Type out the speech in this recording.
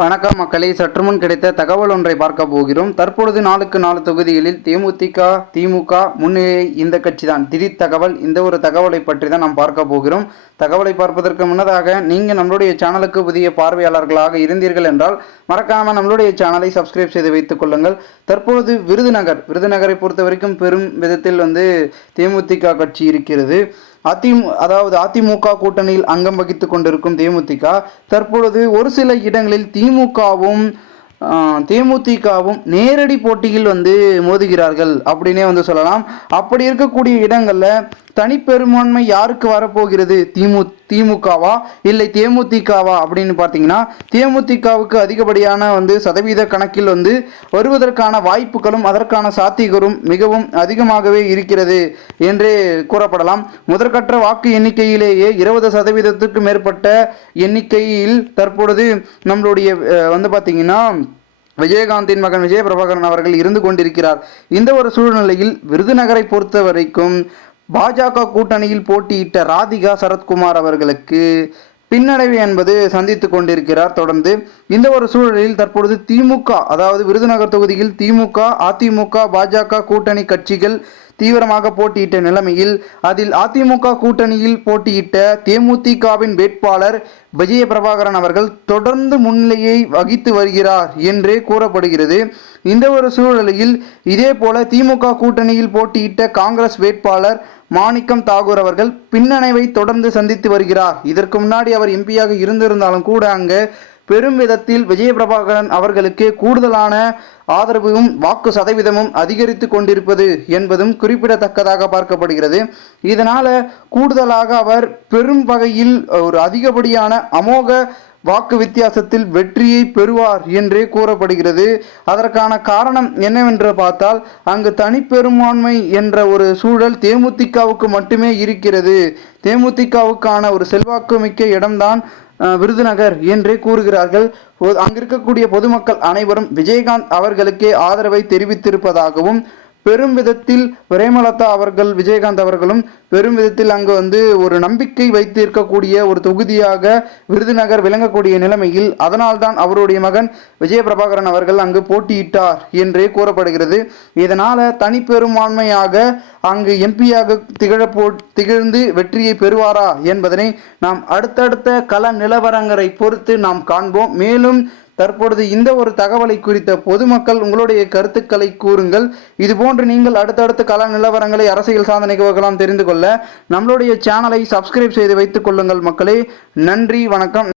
வணக்கம் மக்களே, சற்றுமுன் கிடைத்த தகவல் ஒன்றை பார்க்க போகிறோம். தற்பொழுது 4க்கு 4 தொகுதிகளில் தேமுதிக திமுக முன்னிலை இந்த கட்சி தான். திடீர் தகவல். இந்த ஒரு தகவலை பற்றி தான் நாம் பார்க்க போகிறோம். தகவலை பார்ப்பதற்கு முன்னதாக நீங்கள் நம்மளுடைய சேனலுக்கு புதிய பார்வையாளர்களாக இருந்தீர்கள் என்றால் மறக்காமல் நம்மளுடைய சேனலை சப்ஸ்கிரைப் செய்து வைத்துக் கொள்ளுங்கள். தற்பொழுது விருதுநகரை பொறுத்த வரைக்கும் பெரும் விதத்தில் தேமுதிக கட்சி இருக்கிறது. அதிமுக கூட்டணியில் அங்கம் வகித்துக் கொண்டிருக்கும் தேமுதிக தற்பொழுது ஒரு சில இடங்களில் தேமுதிகவும் நேரடி போட்டியில் மோதுகிறார்கள் அப்படின்னே சொல்லலாம். அப்படி இருக்கக்கூடிய இடங்களில் தனிப்பெரும்பான்மை யாருக்கு வரப்போகிறது? திமுகவா இல்லை தேமுதிகவா அப்படின்னு பார்த்தீங்கன்னா தேமுதிகவுக்கு அதிகப்படியான சதவீத கணக்கில் வருவதற்கான வாய்ப்புகளும் அதற்கான சாத்தியங்களும் மிகவும் அதிகமாகவே இருக்கிறது என்றே கூறப்படலாம். முதற்கட்ட வாக்கு எண்ணிக்கையிலேயே 20% மேற்பட்ட எண்ணிக்கையில் தற்பொழுது நம்மளுடைய பார்த்தீங்கன்னா விஜயகாந்தின் மகன் விஜய பிரபாகரன் அவர்கள் இருந்து கொண்டிருக்கிறார். இந்த ஒரு சூழ்நிலையில் விருதுநகரை பொறுத்த வரைக்கும் பாஜக கூட்டணியில் போட்டியிட்ட ராதிகா சரத்குமார் அவர்களுக்கு பின்னடைவு என்பது சந்தித்து கொண்டிருக்கிறார். தொடர்ந்து இந்த ஒரு சூழலில் தற்பொழுது திமுக, அதாவது விருதுநகர் தொகுதியில் திமுக, அதிமுக, பாஜக கூட்டணி கட்சிகள் தீவிரமாக போட்டியிட்ட நிலைமையில் அதில் அதிமுக கூட்டணியில் போட்டியிட்ட தேமுதிகவின் வேட்பாளர் விஜய பிரபாகரன் அவர்கள் தொடர்ந்து முன்னிலையை வகித்து வருகிறார் என்றே கூறப்படுகிறது. இந்த ஒரு சூழலில் இதே போல திமுக கூட்டணியில் போட்டியிட்ட காங்கிரஸ் வேட்பாளர் மாணிக்கம் தாகூர் அவர்கள் பின்னடைவை தொடர்ந்து சந்தித்து வருகிறார். இதற்கு முன்னாடி அவர் எம்பியாக இருந்திருந்தாலும் கூட அங்கே பெரும் விதத்தில் விஜய பிரபாகரன் அவர்களுக்கு கூடுதலான ஆதரவும் வாக்கு சதவீதமும் அதிகரித்து கொண்டிருப்பது என்பதும் குறிப்பிடத்தக்கதாக பார்க்கப்படுகிறது. இதனால் கூடுதலாக அவர் பெரும் வகையில் ஒரு அதிகப்படியான அமோக வாக்கு வித்தியாசத்தில் வெற்றியை பெறுவார் என்றே கூறப்படுகிறது. அதற்கான காரணம் என்னவென்று பார்த்தால் அங்கு தனிப்பெரும்பான்மை என்ற ஒரு சூழல் தேமுதிகவுக்கு மட்டுமே இருக்கிறது. தேமுதிகவுக்கான ஒரு செல்வாக்கு மிக்க இடம்தான் விருதுநகர் என்றே கூறுகிறார்கள். அங்கிருக்கக்கூடிய பொதுமக்கள் அனைவரும் விஜயகாந்த் அவர்களுக்கே ஆதரவை தெரிவித்திருப்பதாகவும் பெரும் விதத்தில் பிரேமலதா அவர்கள் விஜயகாந்த் அவர்களும் பெரும் விதத்தில் அங்கு ஒரு நம்பிக்கை வைத்து இருக்கக்கூடிய ஒரு தொகுதியாக விருதுநகர் விளங்கக்கூடிய நிலைமையில் அதனால்தான் அவருடைய மகன் விஜய பிரபாகரன் அவர்கள் அங்கு போட்டியிட்டார் என்றே கூறப்படுகிறது. இதனால தனிப்பெரும்பான்மையாக அங்கு எம்பியாக திகழ்ந்து வெற்றியை பெறுவாரா என்பதனை நாம் அடுத்தடுத்த கள நிலவரங்களை பொறுத்து நாம் காண்போம். மேலும் தற்பொழுது இந்த ஒரு தகவலை குறித்த பொதுமக்கள் உங்களுடைய கருத்துக்களை கூறுங்கள். இதுபோன்று நீங்கள் அடுத்தடுத்த கள நிலவரங்களை, அரசியல் சாதனை தெரிந்து கொள்ள நம்மளுடைய சேனலை சப்ஸ்கிரைப் செய்து வைத்துக் கொள்ளுங்கள் மக்களே. நன்றி, வணக்கம்.